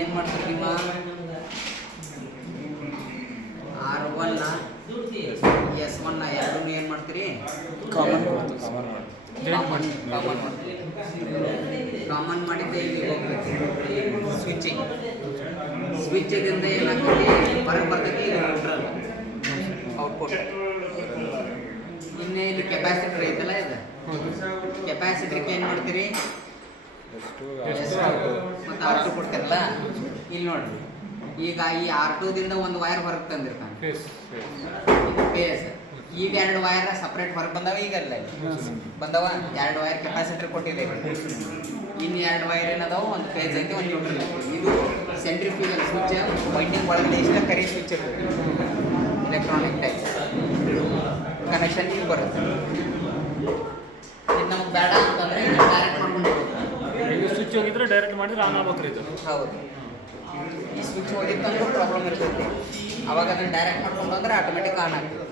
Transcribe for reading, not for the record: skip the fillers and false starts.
ಏನು ಮಾಡ್ತೀರಿ ನಿಮ್ಮ R1 S1 ಎರಡೂ ಏನು ಮಾಡ್ತೀರಿ? ಕಾಮನ್ ಮಾಡಿದ್ದೆ ಇಲ್ಲಿ ಹೋಗ್ಬೇಕು ಸ್ವಿಚ್ಚಿಂದ ಏನಾಗ್ತದೆ ಹೊರಗೆ ಬರ್ತೈತಿ ನ್ಯೂಟ್ರಲ್ ಔಟ್ಪುಟ್. ಇನ್ನೇ ಇಲ್ಲಿ ಕೆಪಾಸಿಟರ್ ಐತಲ್ಲ ಇದು ಕೆಪಾಸಿಟರ್ಗೆ ಏನು ಮಾಡ್ತೀರಿ? ಮತ್ತು R2 ಕೊಡ್ತಾರಲ್ಲ ಇಲ್ಲಿ ನೋಡ್ರಿ. ಈಗ ಈ R2ದಿಂದ ಒಂದು ವೈರ್ ಹೊರಗೆ ತಂದಿರ್ತಾನೆ ಫೇಸ್. ಈಗ ಎರಡು ವೈರ್ ಸಪ್ರೇಟ್ ಹೊರಗೆ ಬಂದಾವ. ಈಗ ಅಲ್ಲ ಬಂದವ ಎರಡು ವೈರ್ ಕೆಪಾಸಿಟರ್ ಕೊಟ್ಟಿದೆ. ಇನ್ನು ಎರಡು ವೈರ್ ಏನದಾವು, ಒಂದು ಫೇಸ್ ಐತಿ ಒಂದು ನ್ಯೂಟ್ರಲ್ ಐತಿ. ಇದು ಸೆಂಟ್ರಿಫ್ಯೂಗಲ್ ಸ್ವಿಚ್. ವೈಂಡಿಂಗ್ ಒಳಗಡೆ ಇಷ್ಟ ಕರಿ ಸ್ವಿಚ್ ಇರ್ತದೆ, ಎಲೆಕ್ಟ್ರಾನಿಕ್ ಟೈಪ್ ಕನೆಕ್ಷನ್ ಈಗ ಬರುತ್ತೆ. ಇದು ನಮಗೆ ಬೇಡ ಅಂತಂದರೆ ಡೈರೆಕ್ಟ್ ಮಾಡ್ಕೊಂಡು ಸ್ವಿಚ್ ಹೋಗಿದ್ರೆ ಡೈರೆಕ್ಟ್ ಮಾಡಿದ್ರೆ ಆನ್ ಆಗ್ಬೇಕ್ರಿ ಇದು. ಹೌದು, ಈ ಸ್ವಿಚ್ ಹೋಗಿತ್ತಂದ್ರೂ ಪ್ರಾಬ್ಲಮ್ ಇರ್ತೈತಿ. ಅವಾಗ ಅದನ್ನು ಡೈರೆಕ್ಟ್ ಮಾಡ್ಕೊಂಡು ಬಂದರೆ ಆಟೋಮೆಟಿಕ್ ಆನ್ ಆಗ್ತದೆ.